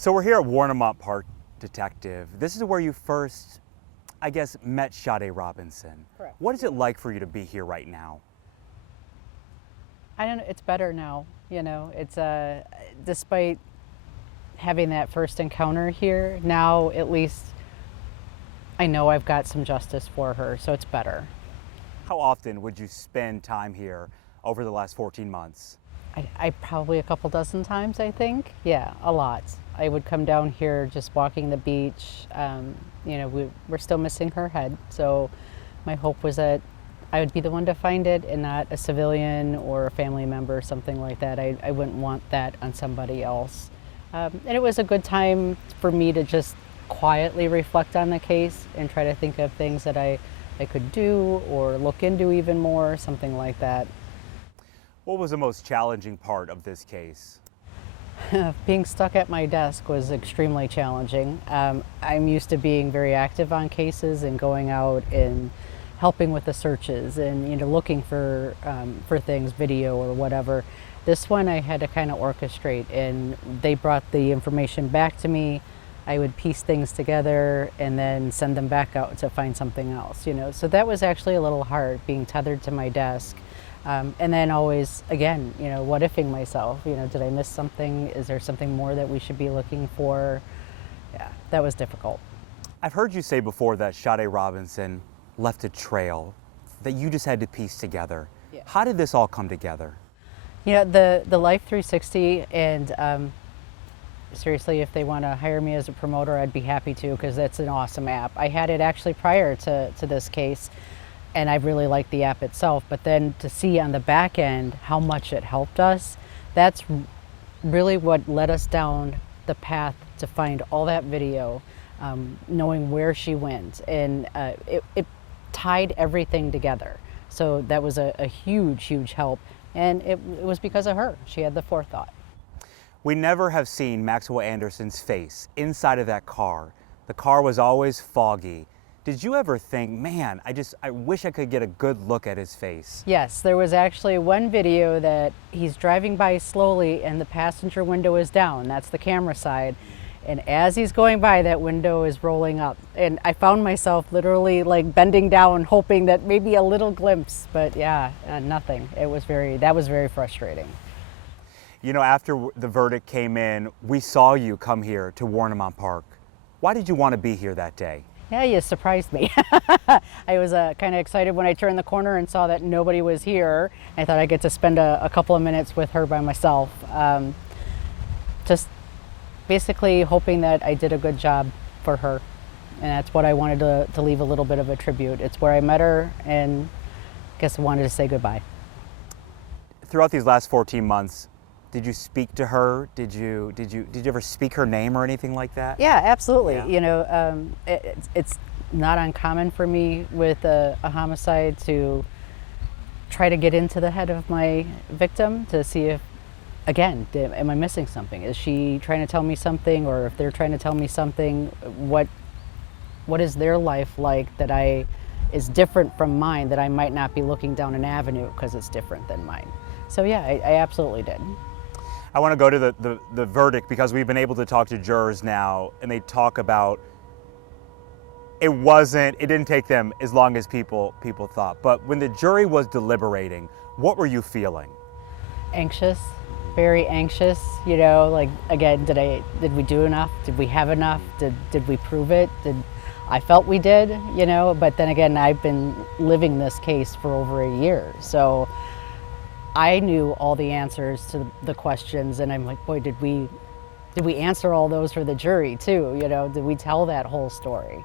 So we're here at Warnemont Park, Detective. This is where you first, I guess, met Sade Robinson. Correct. What is it like for you to be here right now? I don't know, it's better now, you know. It's despite having that first encounter here, now at least I know I've got some justice for her, so it's better. How often would you spend time here over the last 14 months? I probably a couple dozen times, I think. Yeah, a lot. I would come down here just walking the beach. You know, we're still missing her head, so my hope was that I would be the one to find it and not a civilian or a family member or something like that. I wouldn't want that on somebody else. And it was a good time for me to just quietly reflect on the case and try to think of things that I could do or look into even more, something like that. What was the most challenging part of this case? Being stuck at my desk was extremely challenging. I'm used to being very active on cases and going out and helping with the searches and, you know, looking for things, video or whatever. This one I had to kind of orchestrate, and they brought the information back to me. I would piece things together and then send them back out to find something else, you know. So that was actually a little hard, being tethered to my desk. And then always, again, you know, what-ifing myself. You know, did I miss something? Is there something more that we should be looking for? Yeah, that was difficult. I've heard you say before that Sade Robinson left a trail that you just had to piece together. Yeah. How did this all come together? You know, the Life 360, and seriously, if they want to hire me as a promoter, I'd be happy to, because that's an awesome app. I had it actually prior to this case, and I really liked the app itself, but then to see on the back end how much it helped us, that's really what led us down the path to find all that video, knowing where she went, and it tied everything together. So that was a huge, huge help, and it was because of her. She had the forethought. We never have seen Maxwell Anderson's face inside of that car. The car was always foggy. Did you ever think, man, I wish I could get a good look at his face? Yes, there was actually one video that he's driving by slowly and the passenger window is down. That's the camera side. And as he's going by, that window is rolling up. And I found myself literally like bending down, hoping that maybe a little glimpse, but yeah, nothing. That was very frustrating. You know, after the verdict came in, we saw you come here to Warnemont Park. Why did you want to be here that day? Yeah, you surprised me. I was kind of excited when I turned the corner and saw that nobody was here. I thought I'd get to spend a couple of minutes with her by myself. Just basically hoping that I did a good job for her. And that's what I wanted to leave a little bit of a tribute. It's where I met her, and I guess I wanted to say goodbye. Throughout these last 14 months, did you speak to her? Did you ever speak her name or anything like that? Yeah, absolutely. Yeah. You know, it's not uncommon for me with a homicide to try to get into the head of my victim to see if, again, am I missing something? Is she trying to tell me something, or if they're trying to tell me something, what is their life like that is different from mine, that I might not be looking down an avenue because it's different than mine? So yeah, I absolutely did. I want to go to the verdict, because we've been able to talk to jurors now, and they talk about it didn't take them as long as people thought. But when the jury was deliberating, what were you feeling? Anxious, very anxious. You know, like, again, did we do enough? Did we have enough? Did we prove it? I felt we did, you know, but then again, I've been living this case for over a year. So I knew all the answers to the questions, and I'm like, boy, did we answer all those for the jury too? You know, did we tell that whole story?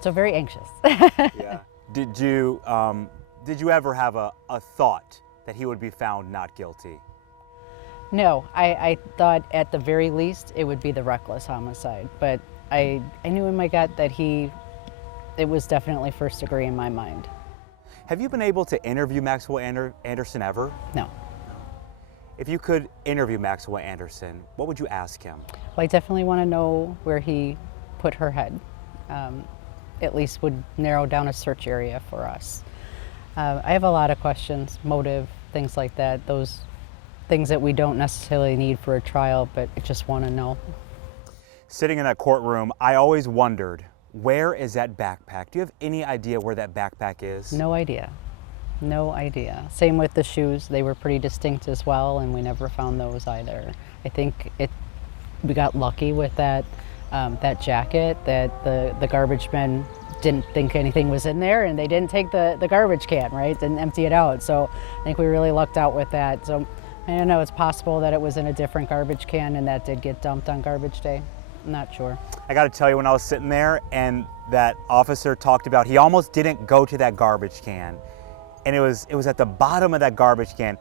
So very anxious. Yeah. Did you ever have a thought that he would be found not guilty? No, I thought at the very least it would be the reckless homicide, but I knew in my gut that it was definitely first degree in my mind. Have you been able to interview Maxwell Anderson ever? No. If you could interview Maxwell Anderson, what would you ask him? Well, I definitely want to know where he put her head. At least would narrow down a search area for us. I have a lot of questions, motive, things like that. Those things that we don't necessarily need for a trial, but I just want to know. Sitting in that courtroom, I always wondered, where is that backpack? Do you have any idea where that backpack is? No idea. No idea. Same with the shoes. They were pretty distinct as well, and we never found those either. I think we got lucky with that that jacket, that the garbage men didn't think anything was in there, and they didn't take the garbage can, right? Didn't empty it out. So I think we really lucked out with that. So I don't know, it's possible that it was in a different garbage can and that did get dumped on garbage day. I'm not sure. I got to tell you, when I was sitting there and that officer talked about he almost didn't go to that garbage can, and it was at the bottom of that garbage can,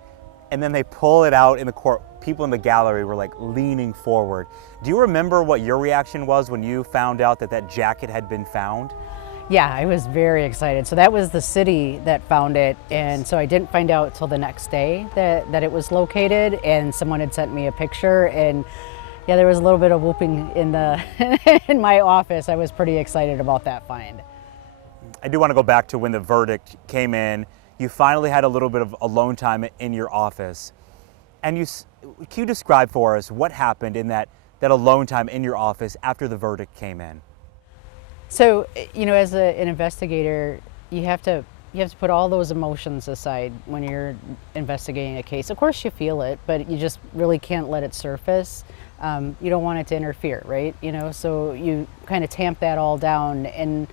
and then they pull it out in the court. People in the gallery were like leaning forward. Do you remember what your reaction was when you found out that that jacket had been found? Yeah, I was very excited. So that was the city that found it, and so I didn't find out till the next day that it was located, and someone had sent me a picture, and yeah, there was a little bit of whooping in in my office. I was pretty excited about that find. I do want to go back to when the verdict came in. You finally had a little bit of alone time in your office, and can you describe for us what happened in that alone time in your office after the verdict came in? So, you know, as an investigator, you have to put all those emotions aside when you're investigating a case. Of course you feel it, but you just really can't let it surface. You don't want it to interfere, right? You know, so you kind of tamp that all down, and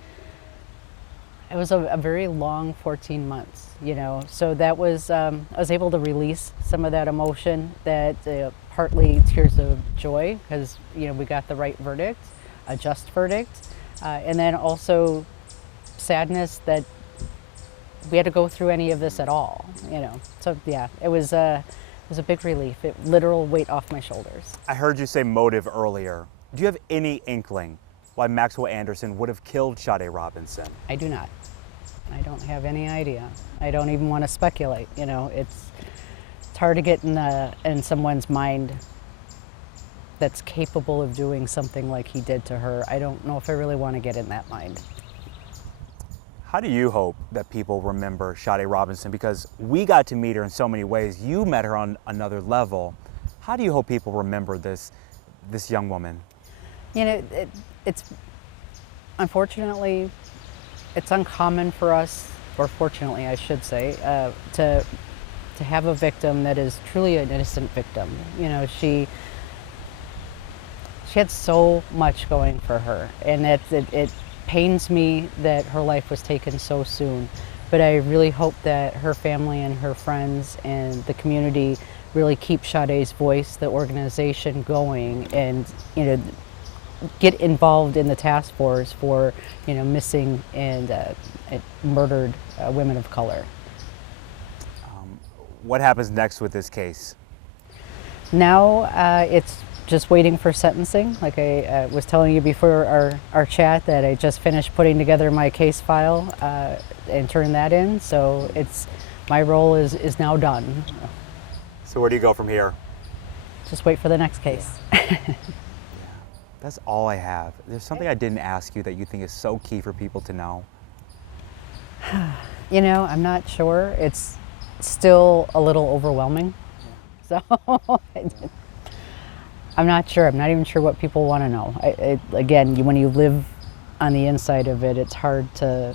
it was a very long 14 months, you know. So that was, I was able to release some of that emotion, that partly tears of joy, because, you know, we got the right verdict, a just verdict. And then also sadness that we had to go through any of this at all, you know. So yeah, it was a big relief, literal weight off my shoulders. I heard you say motive earlier. Do you have any inkling why Maxwell Anderson would have killed Sade Robinson? I do not. I don't have any idea. I don't even want to speculate, you know. It's hard to get in someone's mind that's capable of doing something like he did to her. I don't know if I really want to get in that mind. How do you hope that people remember Sade Robinson? Because we got to meet her in so many ways. You met her on another level. How do you hope people remember this young woman? You know, it's unfortunately, it's uncommon for us, or fortunately I should say, to have a victim that is truly an innocent victim. You know, she had so much going for her, and it pains me that her life was taken so soon, but I really hope that her family and her friends and the community really keep Sade's voice, the organization, going, and, you know, get involved in the task force for, you know, missing and murdered women of color. What happens next with this case? Now it's just waiting for sentencing. Like I was telling you before our chat, that I just finished putting together my case file and turned that in. So my role is now done. So where do you go from here? Just wait for the next case. Yeah. That's all I have. There's something I didn't ask you that you think is so key for people to know. You know, I'm not sure. It's still a little overwhelming. So I'm not sure. I'm not even sure what people want to know. Again, when you live on the inside of it, it's hard to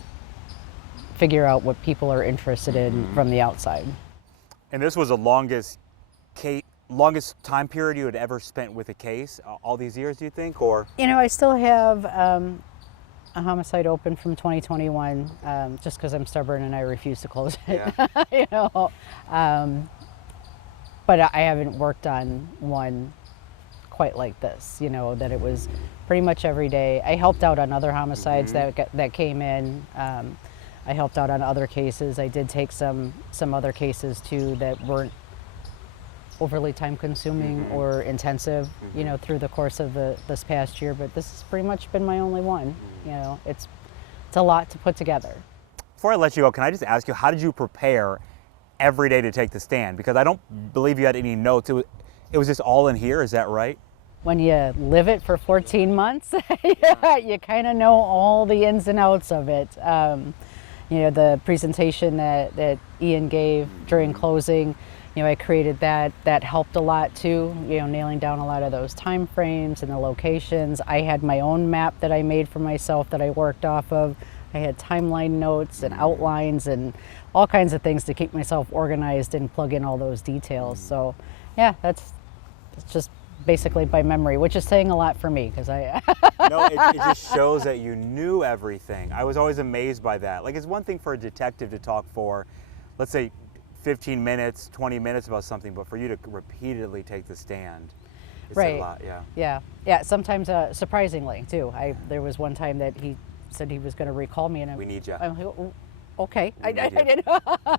figure out what people are interested in from the outside. And this was the longest time period you had ever spent with a case, all these years, do you think? Or, you know, I still have a homicide open from 2021, just because I'm stubborn and I refuse to close it. Yeah. You know, but I haven't worked on one quite like this, you know, that it was pretty much every day. I helped out on other homicides that came in. I helped out on other cases. I did take some other cases too that weren't overly time consuming or intensive, you know, through the course of this past year, but this has pretty much been my only one. You know, it's a lot to put together. Before I let you go, can I just ask you, how did you prepare every day to take the stand? Because I don't believe you had any notes. It was just all in here, is that right? When you live it for 14 months, you kind of know all the ins and outs of it. You know, the presentation that Ian gave during closing, I created that. That helped a lot too, nailing down a lot of those time frames and the locations. I had my own map that I made for myself that I worked off of. I had timeline notes and outlines and all kinds of things to keep myself organized and plug in all those details. So yeah, it's just basically by memory, which is saying a lot for me because I No, it just shows that you knew everything. I was always amazed by that. Like, it's one thing for a detective to talk for, let's say, 15 minutes, 20 minutes about something, but for you to repeatedly take the stand, it's right. a lot, yeah. Yeah. Sometimes surprisingly too. There was one time that he said he was going to recall me, and We need you. I'm like, "Oh, okay. We need you.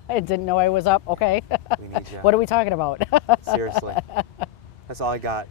I didn't know I was up. Okay. We need you. What are we talking about? Seriously. That's all I got.